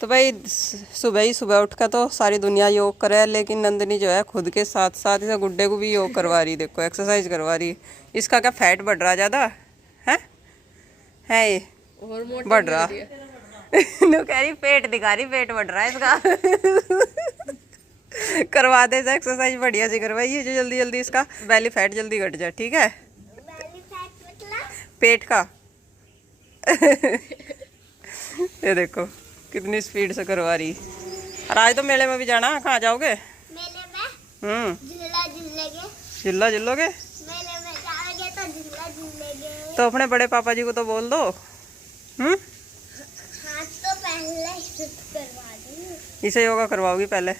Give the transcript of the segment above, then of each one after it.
तो भाई सुबह उठ कर तो सारी दुनिया योग करे, लेकिन नंदनी जो है खुद के साथ साथ इसे गुड्डे को भी योग करवा रही, देखो एक्सरसाइज करवा रही। इसका क्या फैट बढ़ रहा ज़्यादा है ये बढ़ रहा नो कह रही पेट दिखा रही, पेट बढ़ रहा है इसका करवा दे एक्सरसाइज बढ़िया सी करवाइए जो जल्दी जल्दी इसका बेली फैट जल्दी घट जाए, ठीक है। पेट का ये देखो कितनी स्पीड से करवा रही। और आज तो मेले में भी जाना, कहाँ जाओगे? मेले में झूला झूलोगे? मेले में जाओगे तो झूला झूलेंगे। तो अपने बड़े पापा जी को तो बोल दो। हाँ तो पहले करवा दूँ। इसे योगा करवाओगी पहले?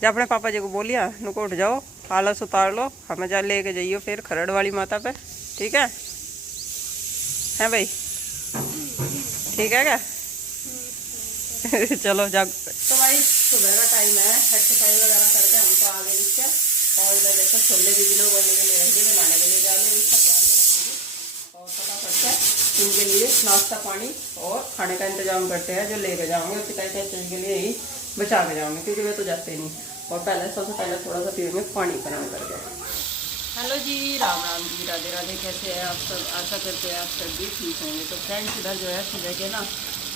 जब अपने पापा जी को बोलिया नुको उठ जाओ, आलस उतार लो, हमें जा लेके जाइयो फिर खरड़ वाली माता पे, ठीक है भाई? ठीक है क्या? चलो जाग। तो भाई सुबह का टाइम है, एक्सरसाइज वगैरह करके हम तो आगे नीचे, और इधर देखो छोले भी दिनों बोलने के लिए रखिए, बनाने के लिए जा रहे इसका ध्यान में रखेंगे, और फटाफट से इनके लिए नाश्ता पानी और खाने का इंतजाम करते हैं, जो लेके जाऊँगे उसके कैसे चीज़ के लिए ही बचा के जाऊँगे, क्योंकि वे तो जाते ही नहीं। और पहले सबसे पहले थोड़ा सा पिएंगे पानी गरम करके। हेलो जी, राम राम जी, राधे राधे, कैसे हैं आप सब? आशा करते हैं आप सब भी ठीक होंगे। तो फ्रेंड्स इधर जो है सुबह के ना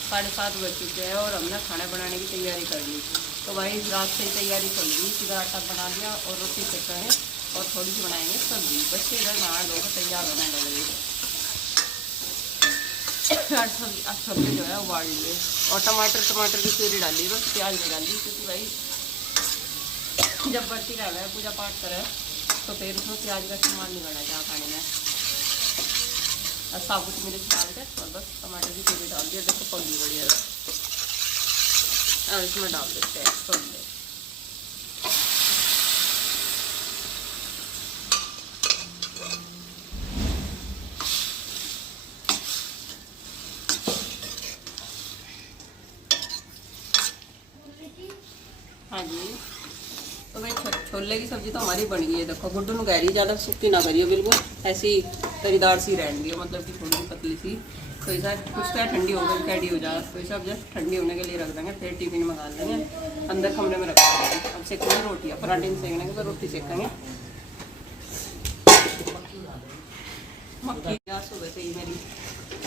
7:30 बज चुके हैं और हमने खाना बनाने की तैयारी कर ली। तो भाई रात से ही तैयारी चल रही, सीधा आटा बना लिया और रोटी सेक रहे हैं और थोड़ी सी बनाएंगे सब्जी। बच्चे इधर नहा धोकर तैयार होने लग रही है। आज छोले जो है उबाल लिए और टमाटर की प्यूरी डाली, बस प्याज नहीं डाली, क्योंकि भाई जब बढ़ती रह गए पूजा पाठ करे तो फिर उसमें प्याज का इस्तेमाल नहीं करना चाह खाने में। और साबुत मिर्च डाल के और बस टमाटर की प्यूरी डाल दिया, देखो पक गई बढ़िया। और इसमें डाल देते हैं छोले। हाँ जी, तो भाई छोले की सब्जी तो हमारी बन गई है। देखो गुड्डू ने कह रही ज़्यादा सूखी ना करिए, बिल्कुल ऐसी तरीदार सी रहेंगी, मतलब कि थोड़ी पतली सी। तो ऐसा कुछ तो ठंडी हो गई कैडी हो जाए, तो सब जस्ट ठंडी होने के लिए रख देंगे, फिर टिफिन में डाल देंगे, अंदर कमरे में रख देंगे। अब सेकेंगे रोटियाँ, पराठे में सेकने के तो रोटी सेकेंगे। मक्खी यार सुबह से ही मेरी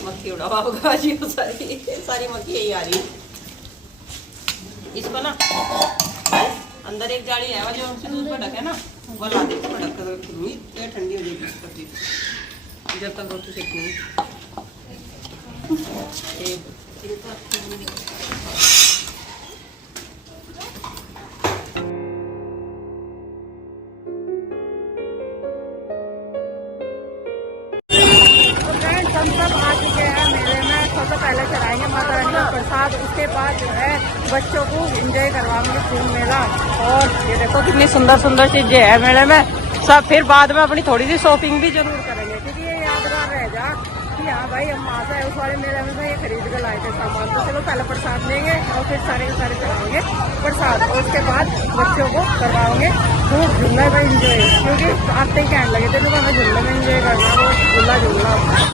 मक्खी उड़ा होगा जी, सारी मक्खी यही आ रही है। इसको ना अंदर एक जाली है जो हमसे दूध पर ढके ना, वो ला देते हैं ढक कर, ठंडी हो जाएगी जब तक रोटी सेकनी। हम सब आ चुके हैं मेले में। सबसे पहले चढ़ाएंगे माता रानी का प्रसाद, उसके बाद जो है बच्चों को एंजॉय करवाएंगे फूल मेला। और ये देखो कितनी सुंदर सुंदर चीजें हैं मेले में सब। फिर बाद में अपनी थोड़ी सी शॉपिंग भी जरूर करेंगे, क्योंकि ये यादगार रह जा कि हाँ भाई हम माता है उस वाले मेले में ये खरीद कर लाए थे सामान। तो चलो पहले प्रसाद लेंगे और फिर सारे के सारे चढ़ाएंगे प्रसाद, और उसके बाद बच्चों को करवाओगे खूब झूलने में इंजॉय, क्योंकि आते ही कहने लगे थे तो हमें झूलने में इंजॉय करना, वो झूला झूलना।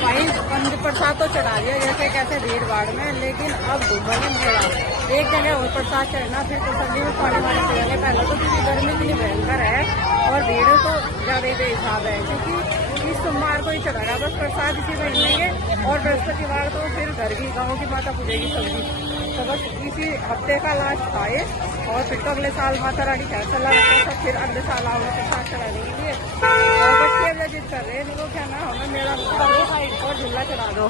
भाई प्रसाद तो चढ़ा दिया जैसे कैसे भीड़ भाड़ में, लेकिन अब घूमने मेला एक जगह और प्रसाद चढ़ना, फिर तो सर्दी में पानी वानी चलेंगे। पहले तो क्योंकि गर्मी इतनी भयंकर है और भीड़ तो ज़्यादा बेहिसाब है, क्योंकि इस सोमवार को ही चढ़ाना बस प्रसाद इसी में लेंगे, और बृहस्पतिवार तो फिर घर की गाँव की माता पूजेगी सब्जी। तो बस इसी हफ्ते का लास्ट था ये, और फिर तो अगले साल माता रानी क्या चला रखा था, फिर अगले साल आओगे प्रसाद चढ़ाने के लिए। और बच्चे जिद कर रहे हैं इनको क्या ना हमें मेरा और झूला चढ़ा दो।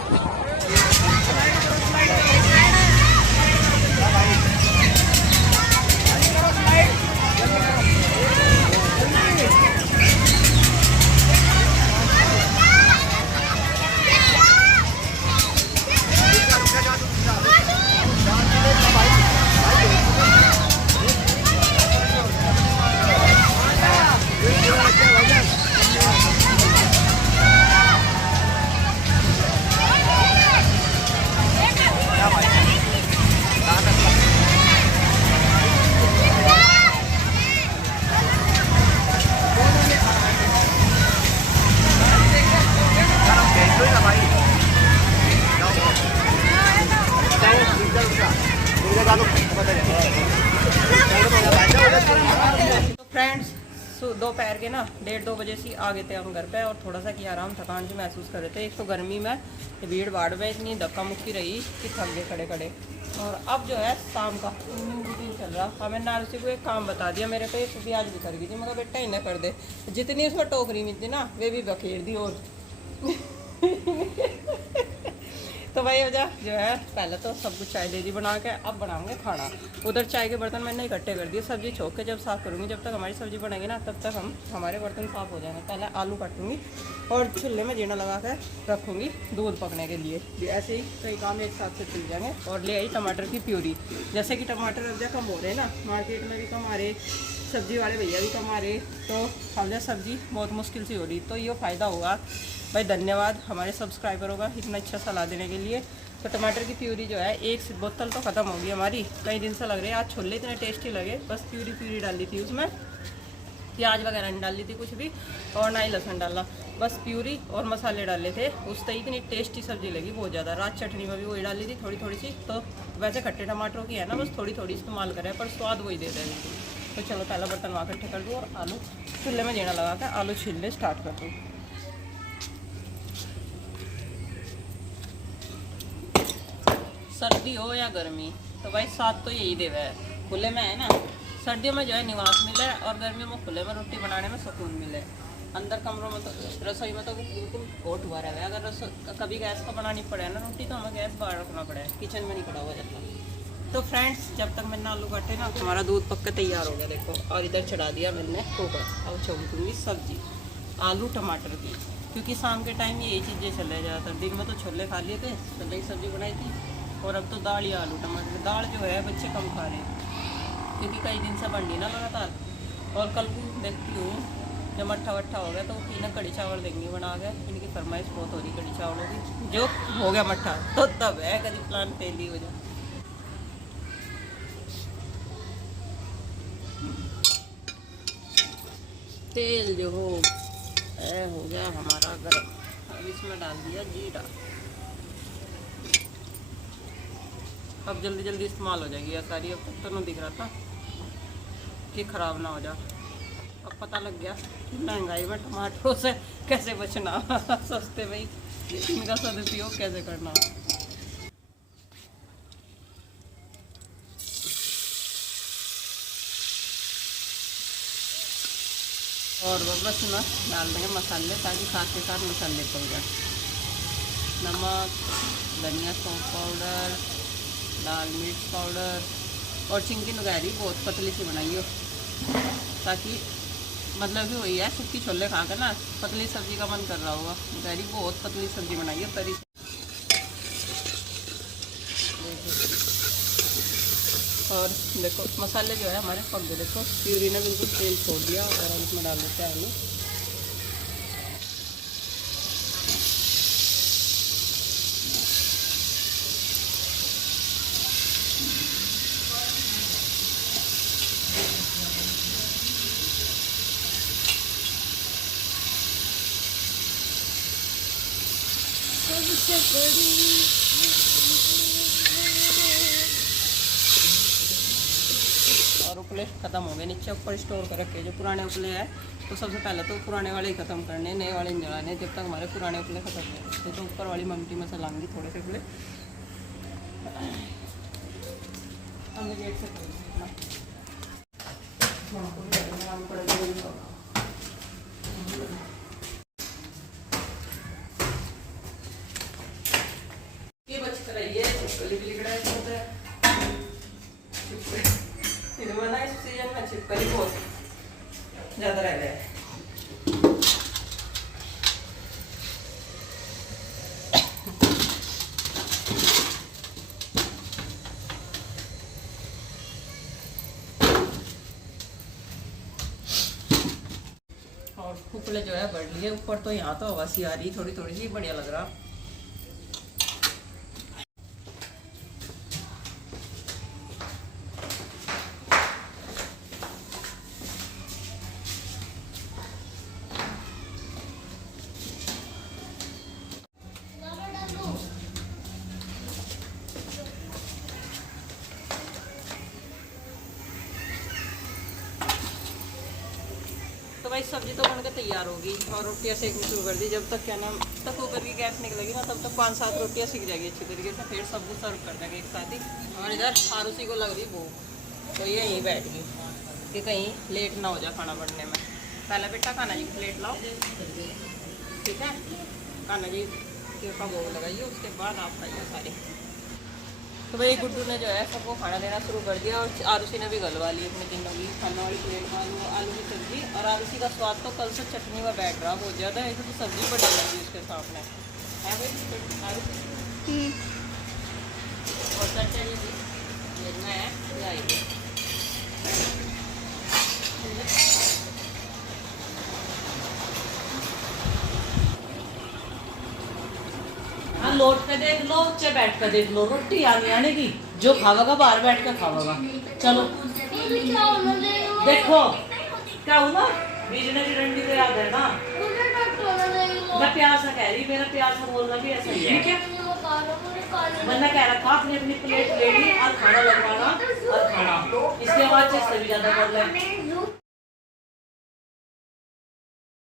फ्रेंड्स दोपहर के ना 1:30-2 बजे से आ गए थे हम घर पे, और थोड़ा सा कि आराम थकान से महसूस कर रहे थे। एक तो गर्मी में भीड़ भाड़ में इतनी धक्का मुक्की रही कि थक गए खड़े खड़े। और अब जो है शाम का इवनिंग रूटीन चल रहा। हमें नारसी को एक काम बता दिया, मेरे पे भी आज भी कर गई थी, मगर बेटा इन्हें कर दे। जितनी उसमें टोकरी मिलती ना वे भी बखेर दी। और तो भाई वजह जो है पहले तो सब कुछ चाय दे दी बना के, अब बनाऊंगे खाना। उधर चाय के बर्तन मैंने इकट्ठे कर दिए, सब्जी छोक के जब साफ़ करूँगी, जब तक हमारी सब्जी बनेगी ना तब तक हमारे बर्तन साफ़ हो जाएंगे। पहले आलू काटूंगी और चूल्हे में जीना लगा कर रखूँगी दूध पकने के लिए। ऐसे ही कई काम एक साथ से चल जाएंगे। और ले आई टमाटर की प्यूरी। जैसे कि टमाटर अब कम हो रहे हैं ना, मार्केट में भी कम आ रहे, सब्जी वाले भैया भी कम आ रहे, तो हम सब्जी बहुत मुश्किल से हो रही। तो ये फ़ायदा होगा भाई। धन्यवाद हमारे सब्सक्राइबरों का इतना अच्छा सलाह देने के लिए। तो टमाटर की प्यूरी जो है एक बोतल तो ख़त्म हो गई हमारी, कई दिन से लग रहे हैं। आज छोले इतने टेस्टी लगे, बस प्यूरी डाली थी उसमें, प्याज वगैरह नहीं डाली थी कुछ भी, और ना ही लहसुन डाला, बस प्यूरी और मसाले डाले थे। उससे इतनी टेस्टी सब्जी लगी बहुत ज़्यादा। रात चटनी में भी वही डाली थी थोड़ी सी। तो वैसे खट्टे टमाटरों की है ना, बस थोड़ी इस्तेमाल करें, पर स्वाद वही देते हैं। तो चलो पहला बर्तन वहाँ इकट्ठे कर दूँ और आलू चूल्हे में जीना लगा कर आलू छीलने स्टार्ट कर दूँ। सर्दी हो या गर्मी, तो भाई साथ तो यही देवा है, खुले में है ना। सर्दियों में जो है निवास मिले, और गर्मियों में खुले में रोटी बनाने में सुकून मिले। अंदर कमरों में तो रसोई में तो बिल्कुल होट हुआ रहा है। अगर कभी गैस पर बनानी पड़े ना रोटी, तो हमें गैस बाहर रखना पड़े, किचन में नहीं खड़ा हुआ जाता। तो फ्रेंड्स जब तक मैंने आलू काटे ना, हमारा दूध पक के तैयार हो गया देखो। और इधर चढ़ा दिया मैंने कुकर। अब छौंकूंगी सब्जी आलू टमाटर की, क्योंकि शाम के टाइम यही चीज़ें चल रही ज़्यादातर। दिन में तो छोले खा लिए थे, छोले की सब्ज़ी बनाई थी, और अब तो दाल या आलू टमाटर। दाल जो है बच्चे कम खा रहे हैं, क्योंकि कई दिन से बन रही ना लगातार। और कल को देखती हूँ जब मट्ठा वट्ठा हो गया तो इन्हें कड़ी चावल देंगी बना के। इनकी फरमाइश बहुत हो रही कड़ी चावलों की। जो हो गया मट्ठा तो तब है कभी प्लान फेल ही हो जाए। तेल जो हो गया हमारा गर्म, अब इसमें डाल दिया जीरा। अब जल्दी इस्तेमाल हो जाएगी ये सारी। अब तक तो नहीं दिख रहा था कि ख़राब ना हो जाए। अब पता लग गया कि महंगाई में टमाटरों से कैसे बचना सस्ते में इनका सदुपयोग कैसे करना। और बस ना डाल देंगे मसाले, ताकि साथ के साथ मसाले पड़ जाए। नमक, धनिया सौंफ पाउडर, लाल मिर्च पाउडर, और चिंकी नगारी बहुत पतली सी बनाई हो, ताकि मतलब कि वही है सूखी छोले खा कर ना पतली सब्जी का मन कर रहा होगा। नगारी बहुत पतली सब्जी बनाई है तरी। और देखो मसाले जो है हमारे पक गए। देखो प्यूरी ने बिल्कुल तेल छोड़ दिया, और हम इसमें डाल देते हैं आलू। और उपले ख़त्म हो गए, नीचे ऊपर स्टोर कर रखे जो पुराने उपले हैं। तो सबसे पहले तो पुराने वाले ही ख़त्म करने, नए वाले नहीं जलाने जब तक हमारे पुराने उपले ख़त्म हो गए। तो ऊपर वाली ममटी में चलाऊंगी थोड़े से उपले। ये बच कर रही है ना इस सीजन में छिपकली बहुत ज़्यादा रह गया है। और उपले जो है बढ़ लिए ऊपर, तो यहाँ तो हवा सी आ रही थोड़ी सी, बढ़िया लग रहा। भाई सब्जी तो बनकर तैयार होगी और रोटियाँ सेकनी शुरू कर दी। जब तक क्या नाम तक कुकर की गैस निकलेगी ना तब तक 5-7 रोटियाँ सीख जाएगी अच्छी तरीके से, फिर सब्जी सर्व कर देंगे एक साथ ही। और इधर आरुषि को लग रही भूख तो ये यहीं बैठ गई कि कहीं लेट ना हो जाए खाना बनने में। पहले बेटा कान्हा जी की प्लेट लाओ, ठीक है। कान्हा जी का भोग लगाइए, उसके बाद आप खाइए सारे। तो भाई गुड्डू ने जो है सबको खाना देना शुरू कर दिया और आरुषि ने भी गलवा ली अपने तीनों की खाना वाली प्लेट में आलू की सब्जी। और आरुषि का स्वाद तो कल से चटनी में बैठ रहा बहुत ज़्यादा, ऐसे तो सब्जी बड़ी लगी उसके सामने है भाई आरुषि। और चटनी भी मैं आएगी। हाँ लोट पे देख लो, ऊंचे बैठ कर देख लो, रोटी आने आने की जो खावेगा बाहर बैठ कर खावेगा। चलो देखो क्या हुआ, बीजने की डंडी तो याद है ना। मैं प्यासा कह रही, मेरा प्यासा बोलना भी ऐसा ही है क्या। मैंने कह रखा अपनी अपनी प्लेट ले ली और खाना लगवाना और खाना, इसके बाद से भी ज्यादा बोल रहे।